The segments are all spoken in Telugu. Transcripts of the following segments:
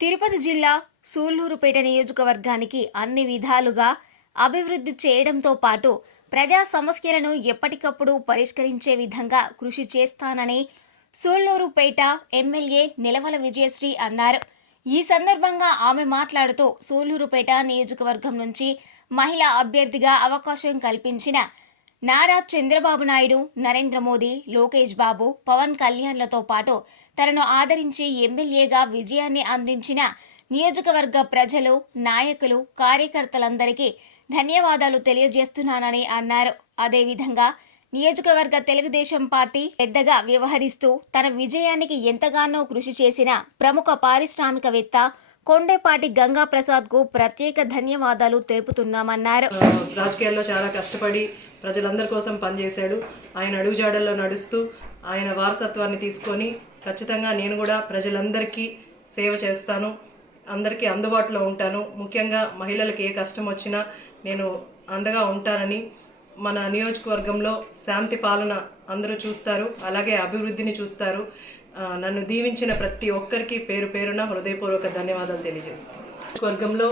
తిరుపతి జిల్లా సూళ్ళూరుపేట నియోజకవర్గానికి అన్ని విధాలుగా అభివృద్ధి చేయడంతో పాటు ప్రజా సమస్యలను ఎప్పటికప్పుడు పరిష్కరించే విధంగా కృషి చేస్తానని సూళ్ళూరుపేట ఎమ్మెల్యే నిలవల విజయశ్రీ అన్నారు. ఈ సందర్భంగా ఆమె మాట్లాడుతూ సూళ్ళూరుపేట నియోజకవర్గం నుంచి మహిళా అభ్యర్థిగా అవకాశం కల్పించిన నారా చంద్రబాబు నాయుడు నరేంద్ర మోదీ లోకేష్ బాబు పవన్ కళ్యాణ్లతో పాటు తనను ఆదరించి ఎమ్మెల్యేగా విజయాన్ని అందించిన నియోజకవర్గ ప్రజలు నాయకులు కార్యకర్తలందరికీ ధన్యవాదాలు తెలియజేస్తున్నానని అన్నారు. అదేవిధంగా నియోజకవర్గ తెలుగుదేశం పార్టీ పెద్దగా వ్యవహరిస్తూ తన విజయానికి ఎంతగానో కృషి చేసిన ప్రముఖ పారిశ్రామికవేత్త కొండేపాటి గంగా ప్రసాద్కు ప్రత్యేక ధన్యవాదాలు తెలుపుతున్నామన్నారు. రాజకీయాల్లో చాలా కష్టపడి ప్రజలందరి కోసం పనిచేశాడు. ఆయన అడుగుజాడల్లో నడుస్తూ ఆయన వారసత్వాన్ని తీసుకొని ఖచ్చితంగా నేను కూడా ప్రజలందరికీ సేవ చేస్తాను. అందరికీ అందుబాటులో ఉంటాను. ముఖ్యంగా మహిళలకు ఏ కష్టం వచ్చినా నేను అండగా ఉంటానని మన నియోజకవర్గంలో శాంతి పాలన అందరూ చూస్తారు అలాగే అభివృద్ధిని చూస్తారు. నన్ను దీవించిన ప్రతి ఒక్కరికి పేరు పేరున హృదయపూర్వక ధన్యవాదాలు తెలియజేస్తాను నియోజకవర్గంలో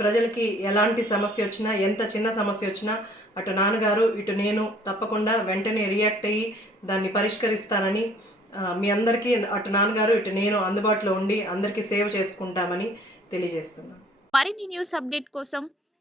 ప్రజలకి ఎలాంటి సమస్య వచ్చినా ఎంత చిన్న సమస్య వచ్చినా అటు నాన్నగారు ఇటు నేను తప్పకుండా వెంటనే రియాక్ట్ అయ్యి దాన్ని పరిష్కరిస్తానని మీ అందరికీ అటు నాన్నగారు ఇటు నేను అందుబాటులో ఉండి అందరికీ సేవ్ చేసుకుంటామని తెలియజేస్తున్నాను. మరిన్ని న్యూస్ అప్డేట్ కోసం